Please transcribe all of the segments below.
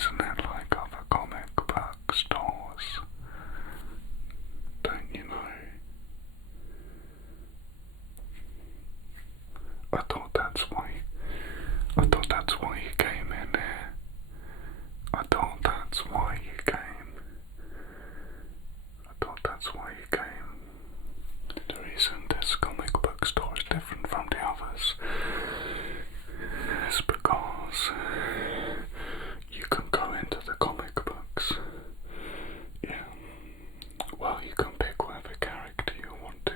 isn't it, like other comic book stores? Don't you know? I thought that's why. I thought that's why you came in here. I thought that's why you came. I thought that's why you came. The reason this comic book store is different from the others is because you can go into the comic books. Yeah. Well, you can pick whatever character you want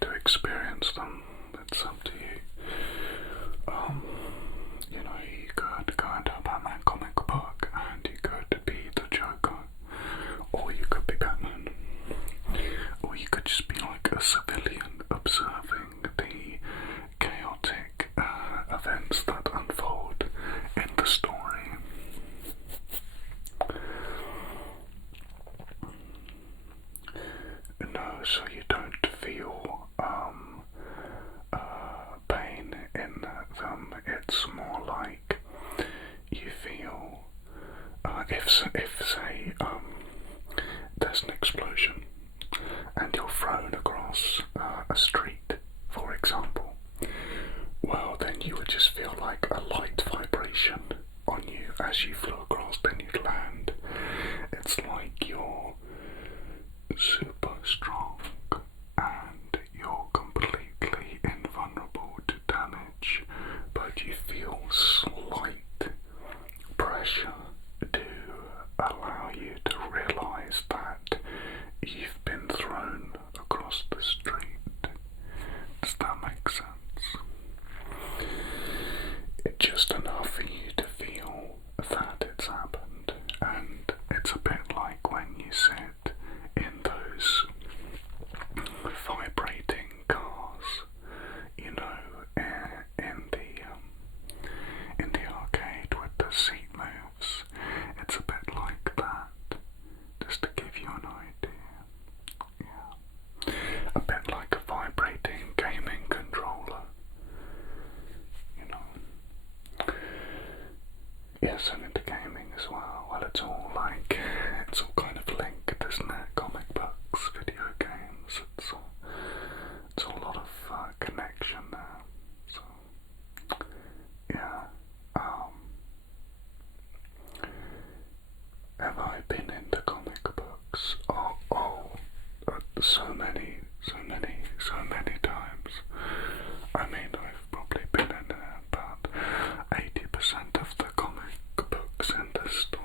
to experience them. It's up to you. You know, you could go into a Batman comic book and you could be the Joker, or you could be Batman, or you could just be like a civilian observing the chaotic events that unfold in the story. No, so you don't feel pain in them. It's more like you feel if say there's an explosion and you're thrown across a street, for example, well then you would just feel like a light vibration on you as you flew across, then you'd land. It's like you're super strong and you're completely invulnerable to damage, but you feel slight pressure to allow you to realize that you've been thrown across the street. Does that make sense? It's just enough for you to feel that it's happened, and it's a bit like when you sit in those vibrating cars, you know, in the arcade with the seat moves. It's a bit like that, just to give you an idea. Yeah, a bit like a vibrating gaming controller, you know. Yes, and into gaming as well. Well, it's all kind of linked, isn't it? Comic books, video games, it's a lot of connection there. So, yeah. Have I been into comic books? So many times. I mean, I've probably been in about 80% of the comic books in the store.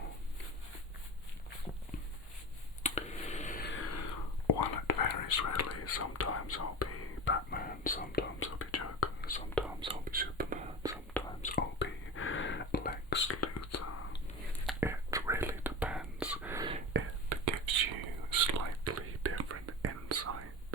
Well, it varies really. Sometimes I'll be Batman, sometimes I'll be Joker, sometimes I'll be Superman, sometimes I'll be Lex Luthor. It really depends. It gives you slightly different insight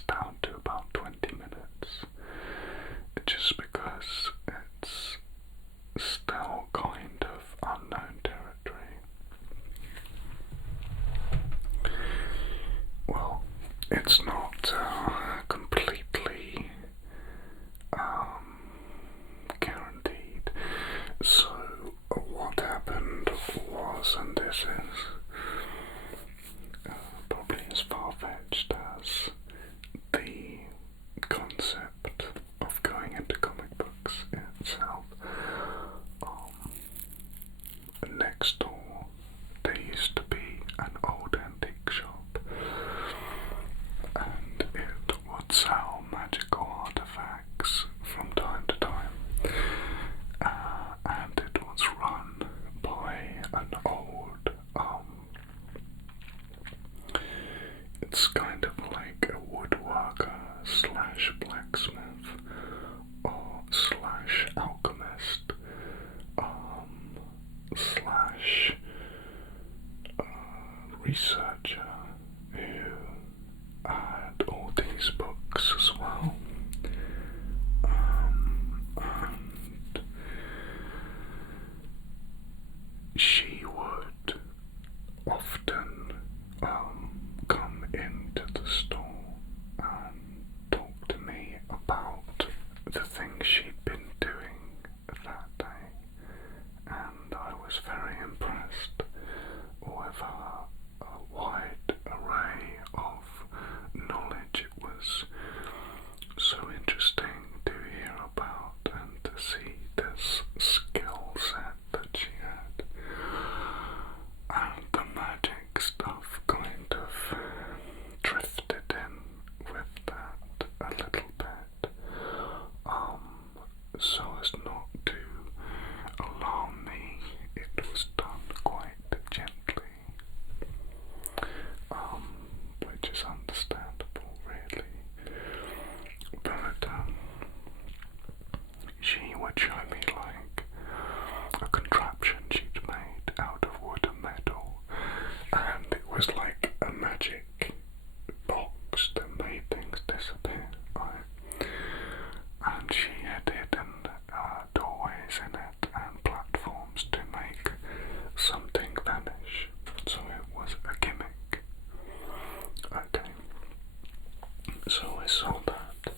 this down to about 20 minutes, just because it's still kind of unknown territory. Well, it's not completely guaranteed. So what happened was, and this is probably as far-fetched as the concept of going into comic books itself. Next door, there used to be an old antique shop, and it would sell magical artifacts from time to time, and it was run by an old, it's kind of like a woodworker slash blacksmith or slash alchemist, slash researcher who had all these books as well. And she would often come into the store and talk to me about the things she'd been doing that day, and I was very impressed with her wide array of knowledge. It was so interesting to hear about and to see this skill set that she had, and the magic stuff kind of drifted in with that a little bit, so as not to alarm me. It was done quite gently, which is understandable, really. But she would show me like a contraption she'd made out of wood and metal, and it was like a magic box that made things disappear, right? And she had hidden doorways in it and platforms to make something vanish, so it was a gimmick. Okay, so I saw that,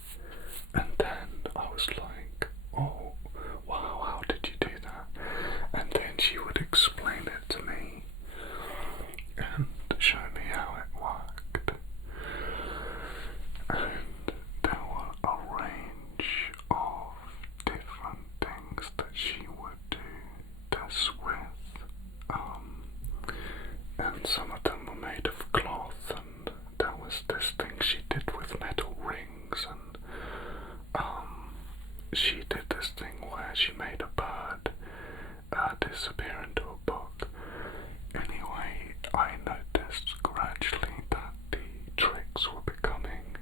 and then I was like, oh wow, how did you do that? And then she would explain it to me and show me how it worked, and there were a range of different things that she would do this with, and some of them were made of cloth, and there was this thing she did with metal rings, and she did this thing where she made a bird disappear into a book. Anyway, I noticed gradually that the tricks were becoming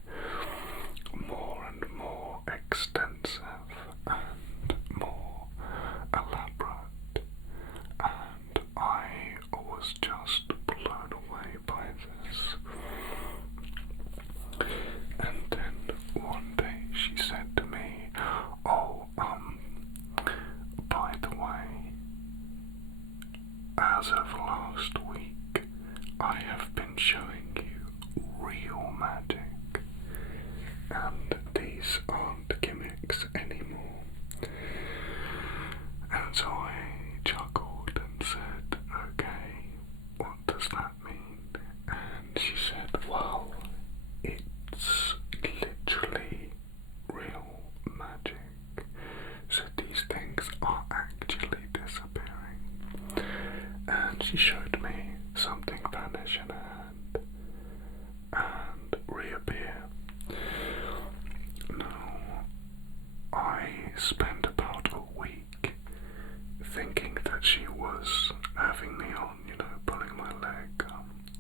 more and more extensive and more elaborate, and I was just blown away by this. And then one day she said to me, oh, by the way, as of last week, I have been showing you real magic, and these aren't gimmicks anymore. And so I chuckled and said, okay, what does that mean? And she said, well, it's literally real magic. So these things are actually disappearing. And she showed me something vanish in her hand and reappear. Now, I spent about a week thinking that she was having me on, pulling my leg,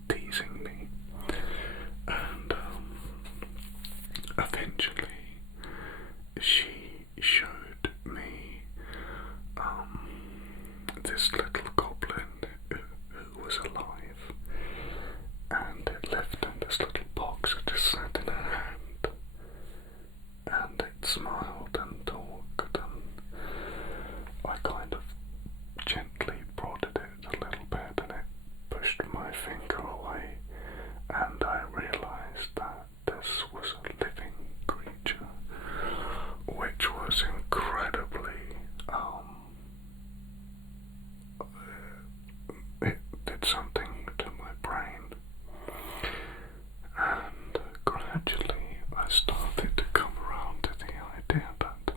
teasing me, and eventually she showed me this little goblin who was alive, and it lived in this little box. It just sat in her hand, and it smiled and talked, and I kind of gently prodded it a little bit, and it pushed my finger away, and I realized that this was a living creature, which was incredibly, it did something to my brain, and gradually I started to come around to the idea that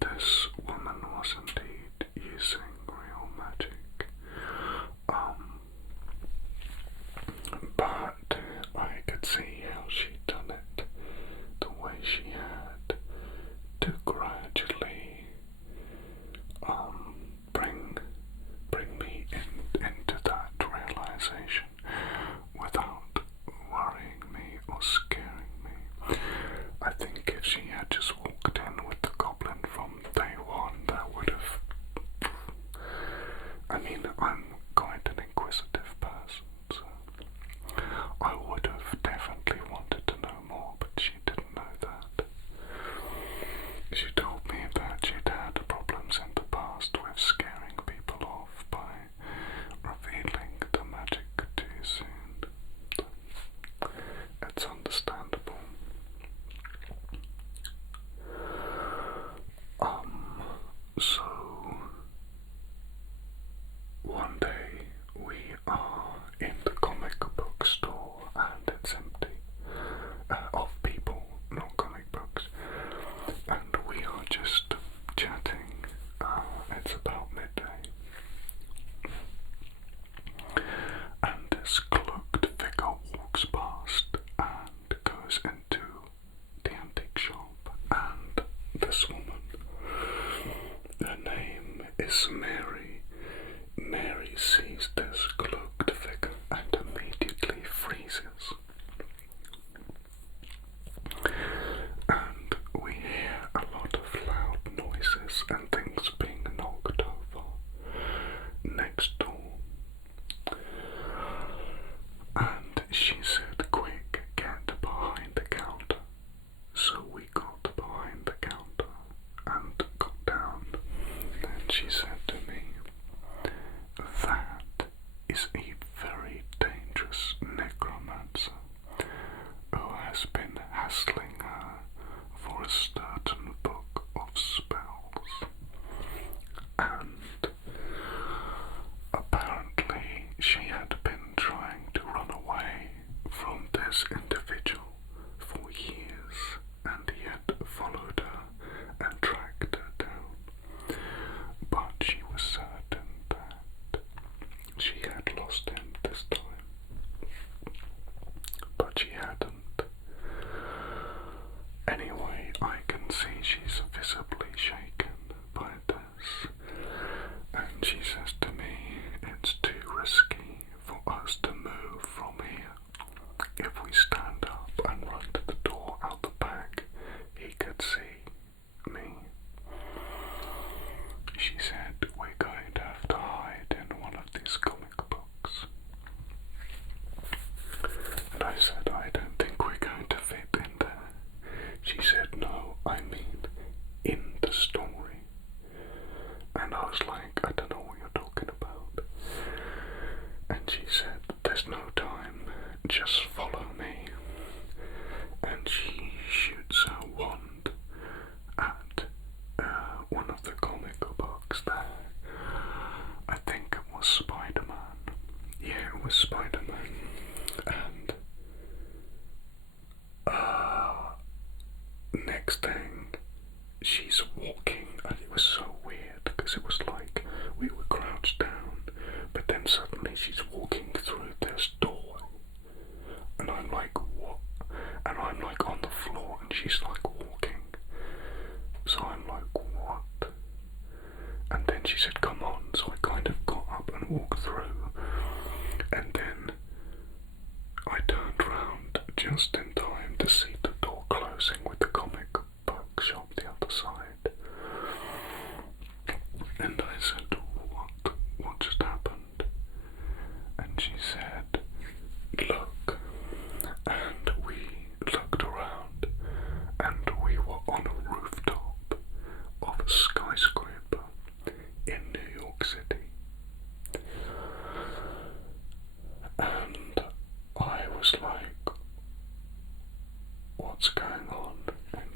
this woman was indeed using real magic. But I could see how she'd done it, the way she had to gradually bring me into that realization without worrying me or scaring me. I think if she had just walked in with the goblin from day one, that would have... I mean, I'm quite an inquisitive person, so I would have definitely wanted to know more, but she didn't know that. She told me that she'd had problems in the past with scaring people off by revealing the magic too soon. It's understandable. So one day we are in the comic book store and it's empty of people, not comic books, and we are just chatting. It's about midday, and this cloaked figure walks past and goes into the antique shop, and this woman, her name is Mary. Mary sees this cloaked figure and immediately freezes. And we hear a lot of loud noises and things being knocked over next door. And she said, "Quick, get behind the counter." So we got behind the counter and got down. And she said to me, "That is a very dangerous necromancer who has been hassling her for a certain book of spells, and apparently she had been trying to run away from this individual for years, and he had followed her and tracked her down, but she was certain that she had lost him this time, but she hadn't. Anyway, I can see she's visibly shaken by this, and she says to me, "It's too risky for us to move from here. If we stand up and run to the door out the back, he could see me." She said, "We're going to have to hide in one of these comic books." And I said, "I don't think we're going to fit in there." She said, "No, I mean in the story." And I was like, "I don't know what you're talking about." And she said, "There's no time, just follow me." And she shoots her wand at one of the comic books there. I think it was Spider-Man. Yeah, it was Spider-Man. And next thing, she's walking, and it was so weird because it was like we were crouched down, but then suddenly she's walking through this door, and I'm like, "What?" And I'm like on the floor, and she's like walking. So I'm like, "What?" And then she said, "Come on." So I kind of got up and walked through, and then I turned round just in time to see the door closing with the comic book shop the other side. And I said, What just happened?" And she said, "Look." And we looked around, and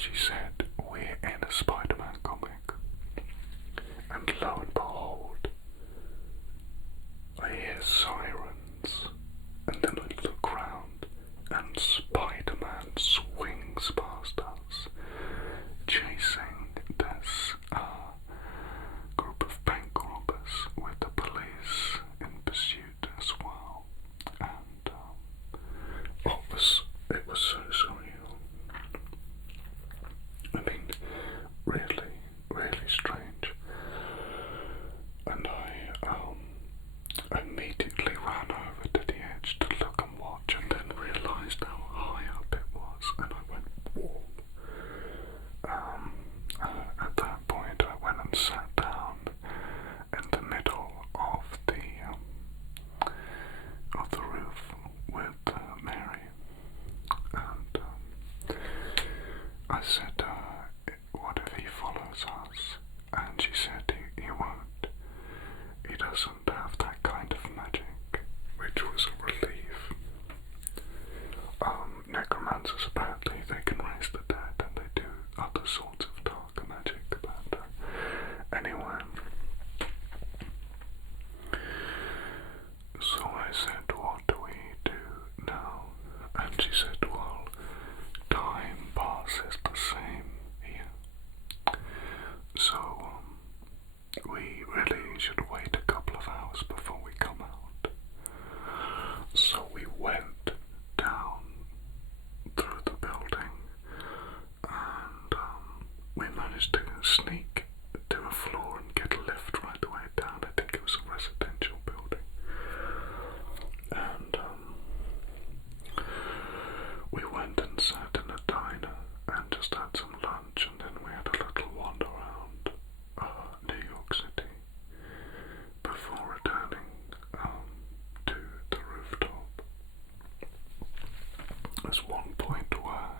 she said, "We're in a Spider-Man comic." And lo and behold, I hear sirens, and then I look round, and Spider-Man swings past us, chasing this group of bank robbers with the police in pursuit as well. And it was so surreal. I mean, really, really strange. And I immediately ran over to the edge to look and watch, and then realised how high up it was, and I went, whoa. At that point, I went and sat down in the middle of the roof with Mary, and I said, "What if he follows us?" And she said, "He won't. He doesn't have that kind of magic," which was a relief. Necromancers, apparently, they can raise the dead, and they do other sorts of dark magic, but anyway. So I said, "What do we do now?" And she said, "Well, time passes the same here. So, we really should wait a couple of hours before we come out." So we went down through the building, and we managed to sneak to a floor and get a lift right the way down. I think it was a residential building. And we went and sat in a diner and just had some lunch, and then we had a little wander around New York City before returning to the rooftop. There's one point where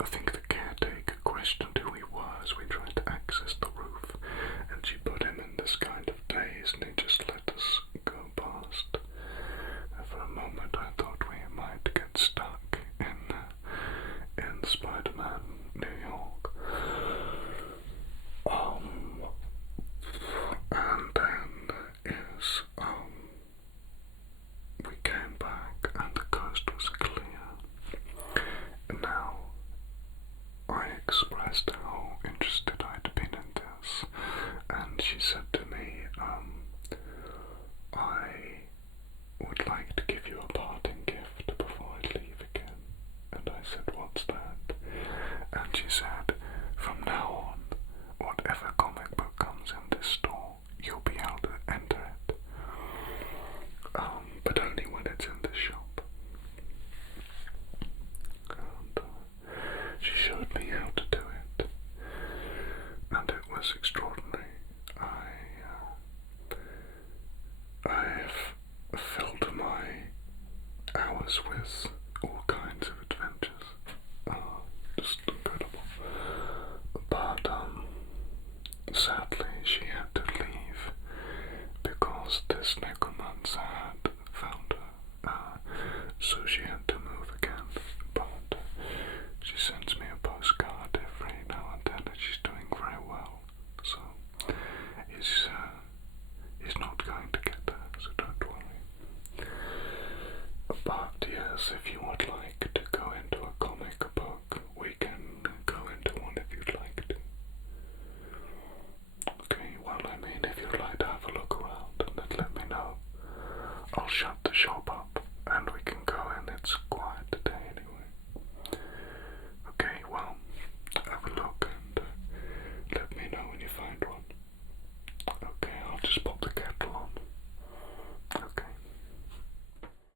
I think the caretaker questioned who he was. We tried to access the roof, and she put him in this kind of daze, and he just let us go past. And for a moment I thought we might get stuck in Spider-Man New York. And then we came back, and the coast was clear. Now, I expressed how interested I'd been in this, and she said to me, "I would like to give you a parting gift before I leave again." And I said, "What's that?" And she said, "From now on, whatever comic book comes in this store, you'll be able to enter it. But only when it's in the shop." And she showed me how to do it, and it was extraordinary. I've filled my hours with all kinds of adventures. Just incredible. But sadly she had to leave because this necromancer had found her. So she had to move again. But she sends me a postcard every now and then, and she's doing very well. So he's not going to get there, so don't worry. But yes, if you would like